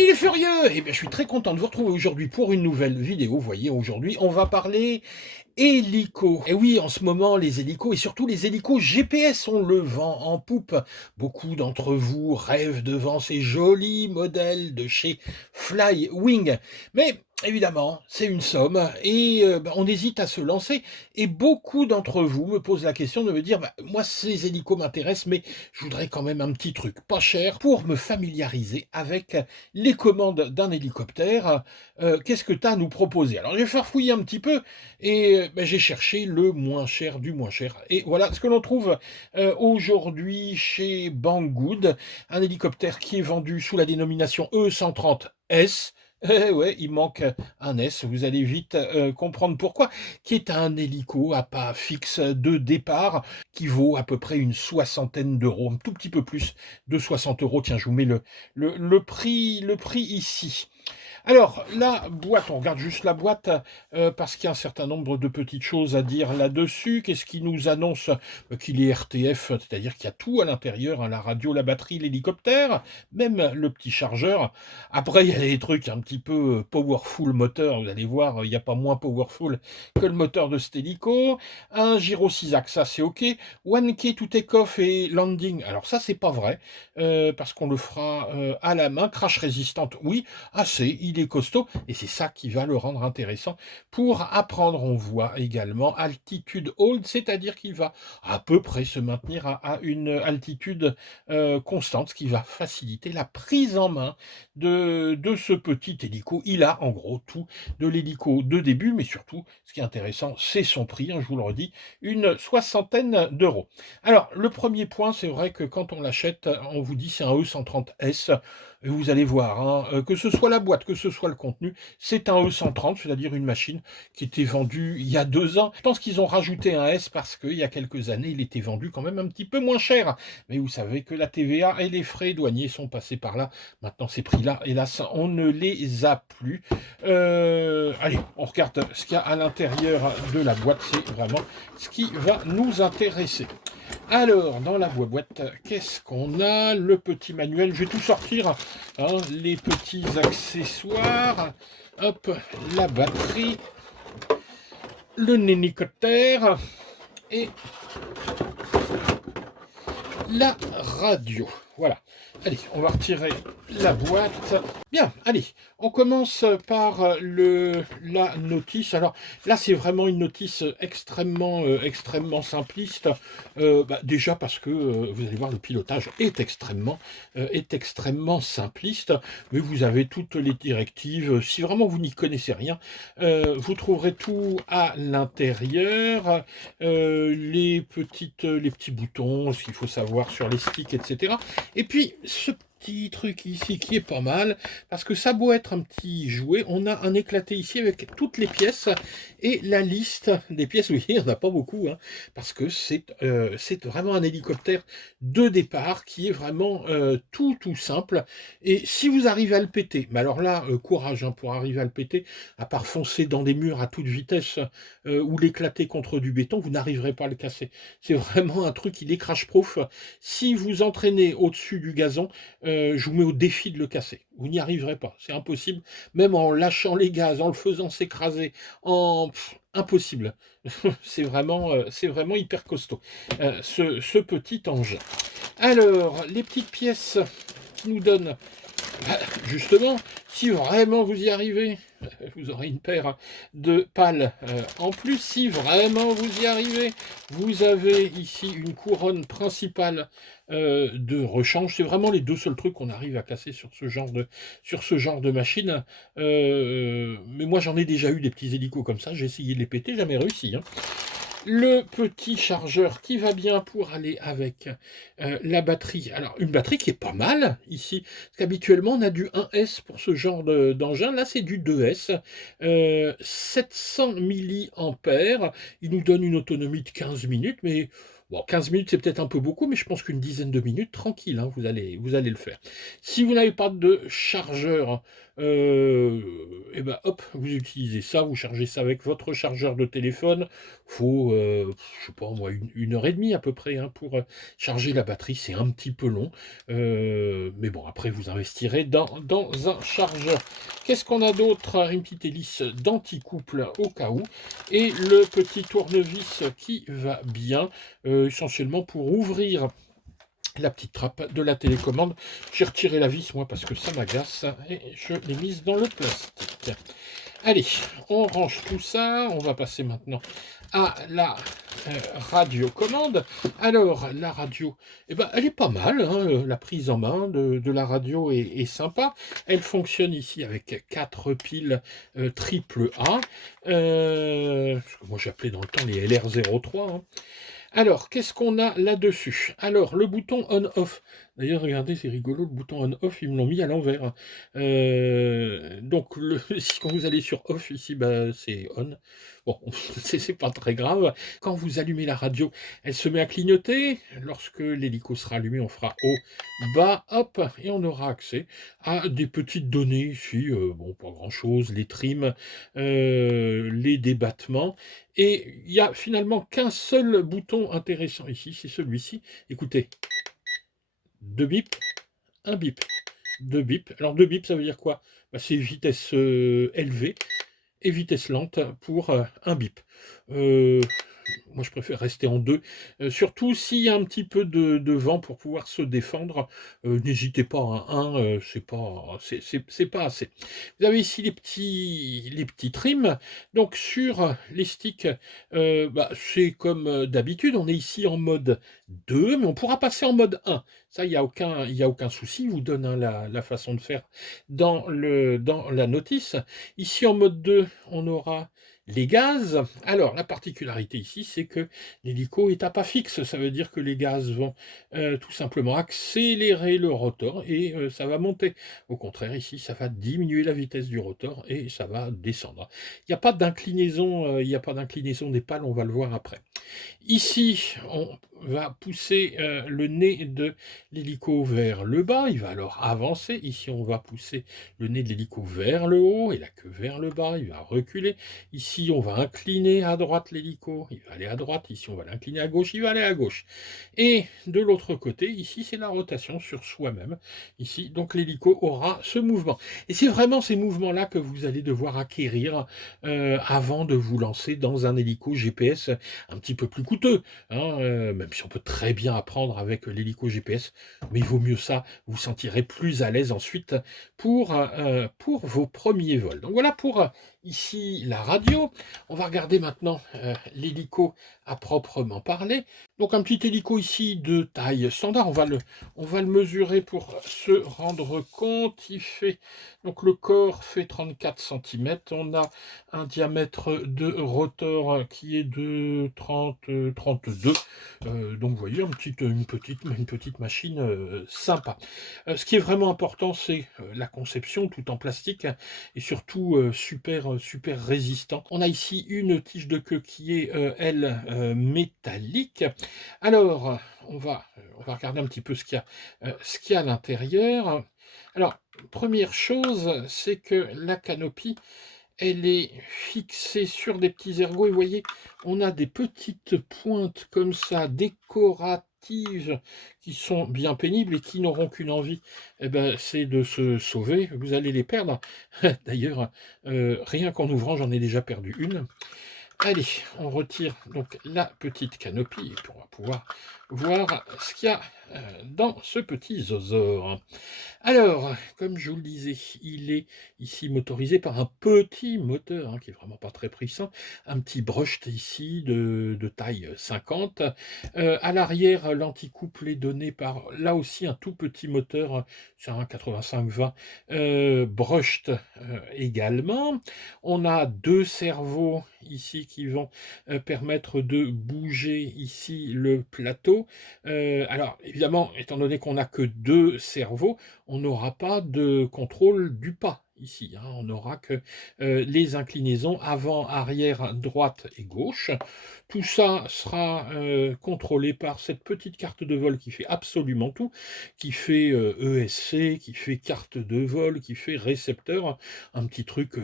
Salut les furieux! Eh bien, je suis très content de vous retrouver aujourd'hui pour une nouvelle vidéo. Vous voyez, aujourd'hui, on va parler hélico. Et oui, en ce moment, les hélicos, et surtout les hélicos GPS, ont le vent en poupe. Beaucoup d'entre vous rêvent devant ces jolis modèles de chez Flywing. Mais évidemment, c'est une somme, et on hésite à se lancer. Et beaucoup d'entre vous me posent la question de me dire, moi, ces hélicos m'intéressent, mais je voudrais quand même un petit truc pas cher pour me familiariser avec les commandes d'un hélicoptère. Qu'est-ce que tu as à nous proposer? Alors, j'ai farfouillé un petit peu, et j'ai cherché le moins cher du moins cher. Et voilà ce que l'on trouve aujourd'hui chez Banggood, un hélicoptère qui est vendu sous la dénomination E130S. Eh ouais, il manque un S, vous allez vite comprendre pourquoi, qui est un hélico à pas fixe de départ, qui vaut à peu près une soixantaine d'euros, un tout petit peu plus de 60 euros. Tiens, je vous mets le prix ici. Alors, la boîte, on regarde juste la boîte, parce qu'il y a un certain nombre de petites choses à dire là-dessus. Qu'est-ce qui nous annonce qu'il est RTF, c'est-à-dire qu'il y a tout à l'intérieur, hein, la radio, la batterie, l'hélicoptère, même le petit chargeur. Après, il y a des trucs un petit peu powerful moteur, vous allez voir, il n'y a pas moins powerful que le moteur de cet hélico. Un gyro 6 axes, ça c'est OK. One key to take off et landing, alors ça c'est pas vrai, parce qu'on le fera à la main. Crash résistante, oui, assez, il est costaud, et c'est ça qui va le rendre intéressant pour apprendre. On voit également altitude hold, c'est-à-dire qu'il va à peu près se maintenir à une altitude constante, ce qui va faciliter la prise en main de ce petit hélico. Il a en gros tout de l'hélico de début, mais surtout, ce qui est intéressant, c'est son prix, hein, je vous le redis, une soixantaine d'euros. Alors, le premier point, c'est vrai que quand on l'achète, on vous dit c'est un E130S. Vous allez voir, hein, que ce soit la boîte, que ce soit le contenu, c'est un E130, c'est-à-dire une machine qui était vendue il y a 2 ans. Je pense qu'ils ont rajouté un S parce qu'il y a quelques années, il était vendu quand même un petit peu moins cher. Mais vous savez que la TVA et les frais douaniers sont passés par là. Maintenant, ces prix-là, hélas, on ne les a plus. Allez, on regarde ce qu'il y a à l'intérieur de la boîte. C'est vraiment ce qui va nous intéresser. Alors, dans la boîte, qu'est-ce qu'on a? Le petit manuel, je vais tout sortir, hein, les petits accessoires. Hop, la batterie, le hélicoptère et la radio. Voilà. Allez, on va retirer la boîte. Bien, allez, on commence par la notice. Alors là, c'est vraiment une notice extrêmement simpliste. Déjà parce que, vous allez voir, le pilotage est extrêmement simpliste. Mais vous avez toutes les directives. Si vraiment vous n'y connaissez rien, vous trouverez tout à l'intérieur. Les petits boutons, ce qu'il faut savoir sur les sticks, etc. Et puis, ce petit truc ici qui est pas mal, parce que ça doit être un petit jouet, on a un éclaté ici avec toutes les pièces et la liste des pièces. Oui, il n'y en a pas beaucoup, hein, parce que c'est vraiment un hélicoptère de départ qui est vraiment tout simple. Et si vous arrivez à le péter, mais alors là, courage, hein, pour arriver à le péter, à part foncer dans des murs à toute vitesse ou l'éclater contre du béton, vous n'arriverez pas à le casser. C'est vraiment un truc, il est crash-proof. Si vous entraînez au-dessus du gazon, je vous mets au défi de le casser. Vous n'y arriverez pas, c'est impossible. Même en lâchant les gaz, en le faisant s'écraser, impossible. C'est vraiment hyper costaud, ce petit engin. Alors, les petites pièces qui nous donnent, justement, si vraiment vous y arrivez, vous aurez une paire de pales en plus. Si vraiment vous y arrivez, vous avez ici une couronne principale de rechange. C'est vraiment les deux seuls trucs qu'on arrive à casser sur ce genre de machine. Mais moi, j'en ai déjà eu des petits hélicos comme ça. J'ai essayé de les péter, jamais réussi, hein. Le petit chargeur qui va bien pour aller avec la batterie. Alors, une batterie qui est pas mal ici, parce qu'habituellement, on a du 1S pour ce genre d'engin. Là, c'est du 2S. 700 milliampères. Il nous donne une autonomie de 15 minutes, mais Bon, 15 minutes, c'est peut-être un peu beaucoup, mais je pense qu'une dizaine de minutes, tranquille, hein, vous allez le faire. Si vous n'avez pas de chargeur, et ben, hop, vous utilisez ça, vous chargez ça avec votre chargeur de téléphone. Faut, je sais pas moi, une heure et demie à peu près, hein, pour, charger la batterie. C'est un petit peu long, mais bon, après vous investirez dans un chargeur. Qu'est-ce qu'on a d'autre? Une petite hélice d'anti-couple au cas où et le petit tournevis qui va bien, essentiellement pour ouvrir la petite trappe de la télécommande. J'ai retiré la vis, moi, parce que ça m'agace, et je l'ai mise dans le plastique. Allez, on range tout ça. On va passer maintenant à la radiocommande. Alors, la radio, eh ben, elle est pas mal, hein, la prise en main de la radio est sympa. Elle fonctionne ici avec 4 piles triple A. Ce que moi j'appelais dans le temps les LR03, hein. Alors, qu'est-ce qu'on a là-dessus? Alors, le bouton on-off. D'ailleurs, regardez, c'est rigolo, le bouton on-off, ils me l'ont mis à l'envers. Donc, quand vous allez sur off, ici, bah, c'est on. Bon, c'est pas très grave. Quand vous allumez la radio, elle se met à clignoter. Lorsque l'hélico sera allumé, on fera haut, bas, hop, et on aura accès à des petites données ici. Bon, pas grand-chose, les trims, les débattements. Et il n'y a finalement qu'un seul bouton intéressant ici, c'est celui-ci. Écoutez, 2 bips, un bip, 2 bips. Alors 2 bips, ça veut dire quoi? Bah, c'est vitesse élevée et vitesse lente pour un bip. Euh, Moi, je préfère rester en deux. Surtout s'il y a un petit peu de vent pour pouvoir se défendre. N'hésitez pas, hein, un, c'est pas assez. Vous avez ici les petits trims. Donc, sur les sticks, bah, c'est comme d'habitude. On est ici en mode 2, mais on pourra passer en mode 1. Ça, il y a aucun souci. Je vous donne, hein, la façon de faire dans la notice. Ici, en mode 2, on aura les gaz. Alors, la particularité ici, c'est que l'hélico est à pas fixe. Ça veut dire que les gaz vont tout simplement accélérer le rotor et ça va monter. Au contraire, ici, ça va diminuer la vitesse du rotor et ça va descendre. Il n'y a pas d'inclinaison, il n'y a pas d'inclinaison des pales, on va le voir après. Ici, on va pousser le nez de l'hélico vers le bas, il va alors avancer. Ici, on va pousser le nez de l'hélico vers le haut et la queue vers le bas, il va reculer. Ici, on va incliner à droite l'hélico, il va aller à droite. Ici, on va l'incliner à gauche, il va aller à gauche. Et de l'autre côté, ici, c'est la rotation sur soi-même. Ici, donc l'hélico aura ce mouvement. Et c'est vraiment ces mouvements-là que vous allez devoir acquérir avant de vous lancer dans un hélico GPS un petit peu plus coûteux, hein, même si on peut très bien apprendre avec l'hélico GPS, mais il vaut mieux ça, vous vous sentirez plus à l'aise ensuite pour vos premiers vols. Donc voilà pour ici la radio. On va regarder maintenant l'hélico à proprement parler. Donc un petit hélico ici de taille standard, on va le mesurer pour se rendre compte. Donc le corps fait 34 cm, on a un diamètre de rotor qui est de 32. Donc vous voyez, une petite machine sympa. Ce qui est vraiment important, c'est la conception, tout en plastique, et surtout super résistant. On a ici une tige de queue qui est, elle, métallique. Alors, on va regarder un petit peu ce qu'il y a à l'intérieur. Alors, première chose, c'est que la canopie, elle est fixée sur des petits ergots et vous voyez, on a des petites pointes comme ça, décoratives, qui sont bien pénibles et qui n'auront qu'une envie, eh ben, c'est de se sauver. Vous allez les perdre. D'ailleurs, rien qu'en ouvrant, j'en ai déjà perdu une. Allez, on retire donc la petite canopie et puis on va pouvoir voir ce qu'il y a dans ce petit zozor. Alors, comme je vous le disais, il est ici motorisé par un petit moteur, hein, qui est vraiment pas très puissant, un petit Brucht ici de taille 50. À l'arrière, l'anticouple est donné par là aussi un tout petit moteur, c'est un 85-20 Brucht également. On a deux servos ici qui vont permettre de bouger ici le plateau. Alors évidemment, étant donné qu'on n'a que deux servos, on n'aura pas de contrôle du pas ici, hein, on n'aura que les inclinaisons avant, arrière, droite et gauche. Tout ça sera contrôlé par cette petite carte de vol qui fait absolument tout, qui fait ESC, qui fait carte de vol, qui fait récepteur, un petit truc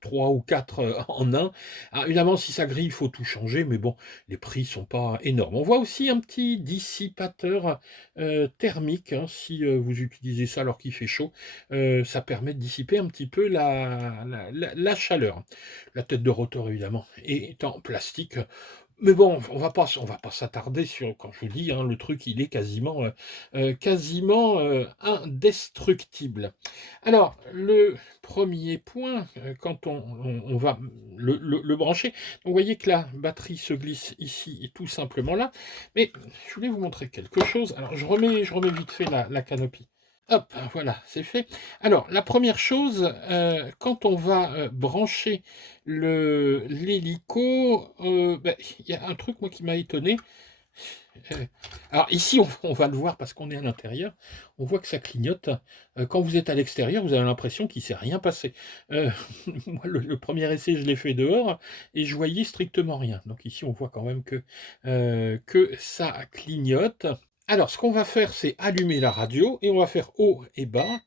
3 ou 4 en un. Alors, évidemment, si ça grille, il faut tout changer, mais bon, les prix sont pas énormes. On voit aussi un petit dissipateur thermique, hein, si vous utilisez ça alors qu'il fait chaud, ça permet de dissiper un petit peu la chaleur. La tête de rotor, évidemment, est en plastique. Mais bon, on va pas s'attarder sur, quand je vous dis, hein, le truc, il est quasiment indestructible. Alors, le premier point, quand on va le brancher, donc vous voyez que la batterie se glisse ici et tout simplement là. Mais je voulais vous montrer quelque chose. Alors, je remets vite fait la canopie. Hop, voilà, c'est fait. Alors, la première chose, quand on va brancher l'hélico, il y a un truc, moi, qui m'a étonné. Alors, ici, on va le voir parce qu'on est à l'intérieur. On voit que ça clignote. Quand vous êtes à l'extérieur, vous avez l'impression qu'il ne s'est rien passé. Moi, le premier essai, je l'ai fait dehors et je voyais strictement rien. Donc, ici, on voit quand même que ça clignote. Alors, ce qu'on va faire, c'est allumer la radio et on va faire haut et bas.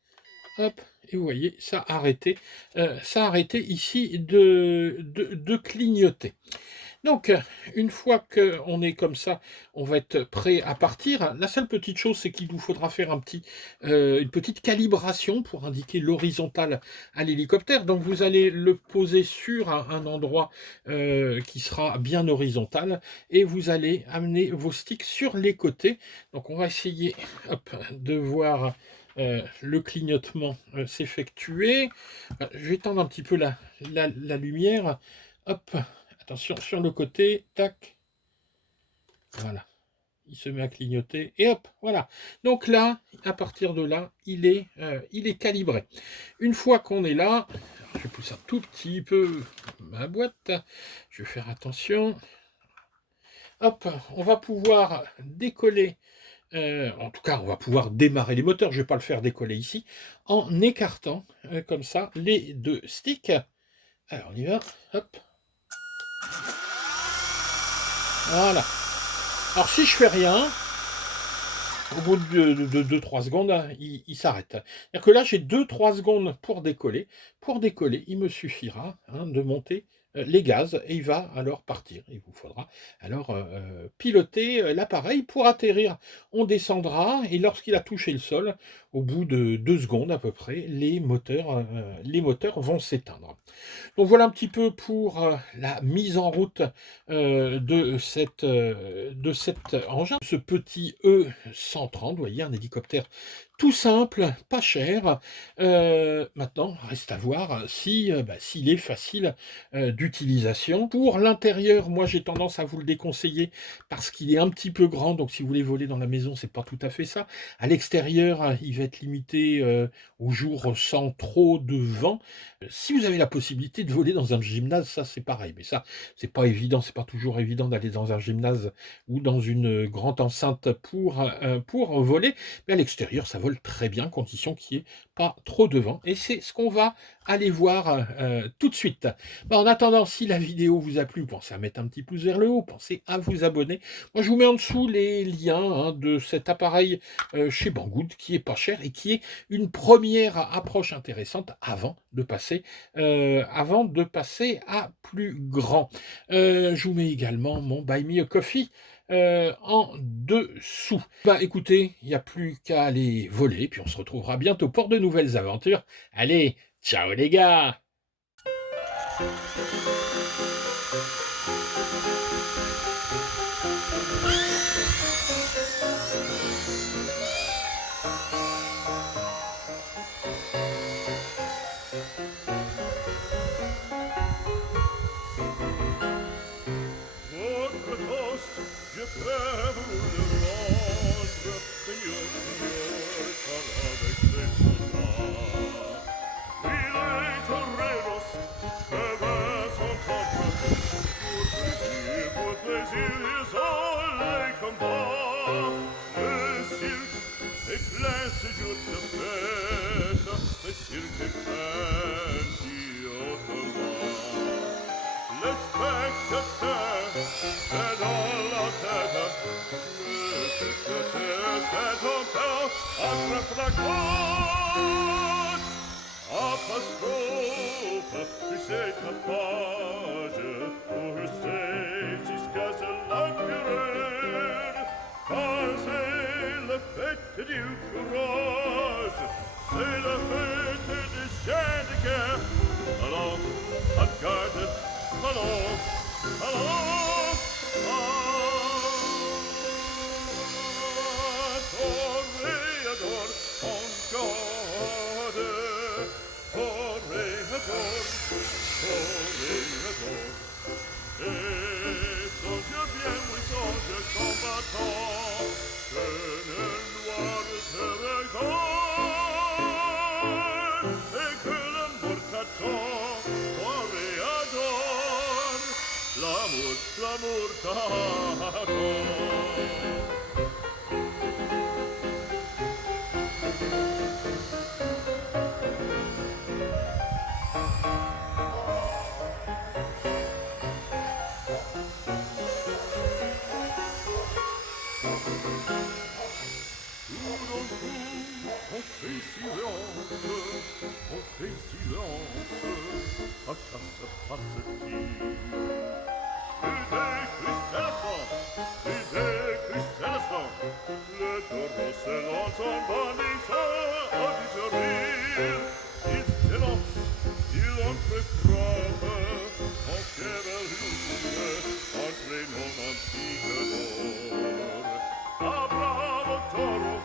Hop, et vous voyez, ça a arrêté ici de clignoter. Donc, une fois qu'on est comme ça, on va être prêt à partir. La seule petite chose, c'est qu'il nous faudra faire une petite calibration pour indiquer l'horizontale à l'hélicoptère. Donc, vous allez le poser sur un endroit qui sera bien horizontal et vous allez amener vos sticks sur les côtés. Donc, on va essayer de voir le clignotement s'effectuer. Je vais étendre un petit peu la lumière. Hop. Attention, sur le côté, tac, voilà, il se met à clignoter, et hop, voilà. Donc là, à partir de là, il est calibré. Une fois qu'on est là, je pousse un tout petit peu ma boîte, je vais faire attention. Hop, on va pouvoir décoller, en tout cas, on va pouvoir démarrer les moteurs, je ne vais pas le faire décoller ici, en écartant, comme ça, les deux sticks. Alors, on y va, hop. Voilà. Alors si je fais rien, au bout de 2-3 secondes, hein, il s'arrête. C'est-à-dire que là, j'ai 2-3 secondes pour décoller. Pour décoller, il me suffira de monter les gaz et il va alors partir. Il vous faudra alors piloter l'appareil pour atterrir. On descendra et lorsqu'il a touché le sol, au bout de 2 secondes à peu près, les moteurs vont s'éteindre. Donc voilà un petit peu pour la mise en route de cet engin, ce petit E130, vous voyez, un hélicoptère tout simple, pas cher. Maintenant, reste à voir s'il est facile d'utilisation. Pour l'intérieur, moi j'ai tendance à vous le déconseiller parce qu'il est un petit peu grand, donc si vous voulez voler dans la maison, c'est pas tout à fait ça. À l'extérieur, il va être limité au jour sans trop de vent. Si vous avez la possibilité de voler dans un gymnase, ça c'est pareil, mais ça c'est pas évident, c'est pas toujours évident d'aller dans un gymnase ou dans une grande enceinte pour voler, mais à l'extérieur ça vole très bien, condition qu'il n'y ait pas trop de vent, et c'est ce qu'on va aller voir tout de suite. En attendant, si la vidéo vous a plu, pensez à mettre un petit pouce vers le haut, pensez à vous abonner. Moi je vous mets en dessous les liens de cet appareil chez Banggood qui est pas cher et qui est une première approche intéressante avant de passer à plus grand. Je vous mets également mon Buy Me a Coffee en dessous. Écoutez, il n'y a plus qu'à aller voler, puis on se retrouvera bientôt pour de nouvelles aventures. Allez, ciao les gars! Plein ce jour de fête, le cirque est plein. le spectateur, c'est dans la tête. Le spectateur, c'est ton temps, attrape la côte. Apostrophe, tu sais ta page, pour rester jusqu'à ce l'empereur. Car c'est la fête du courage, c'est la fête du chien de guerre. Allons, en garde, allons, allons, toréador, en garde, toréador, toréador. Et songe bien, oui, songe combattant, que le noir te regarde, et que l'amour t'attend, toréador, l'amour t'attend. On fait silence, à quoi se passe-t-il? Le taureau se lance en bannissant à disourir. Il s'élance, il entrefrappe en chevalier, entraînant antique d'or. Ah, bravo taureau,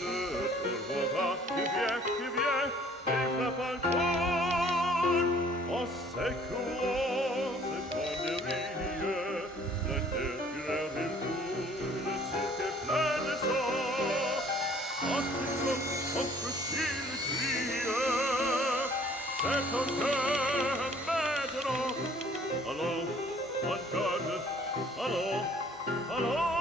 le taureau va, qui vient, et frappe encore. En secouant ses banderilles, le terre il coule, sous tes plein de sang. Anticon, entre-chil crie, c'est ton cœur maintenant. Allons, en garde, allons, allons.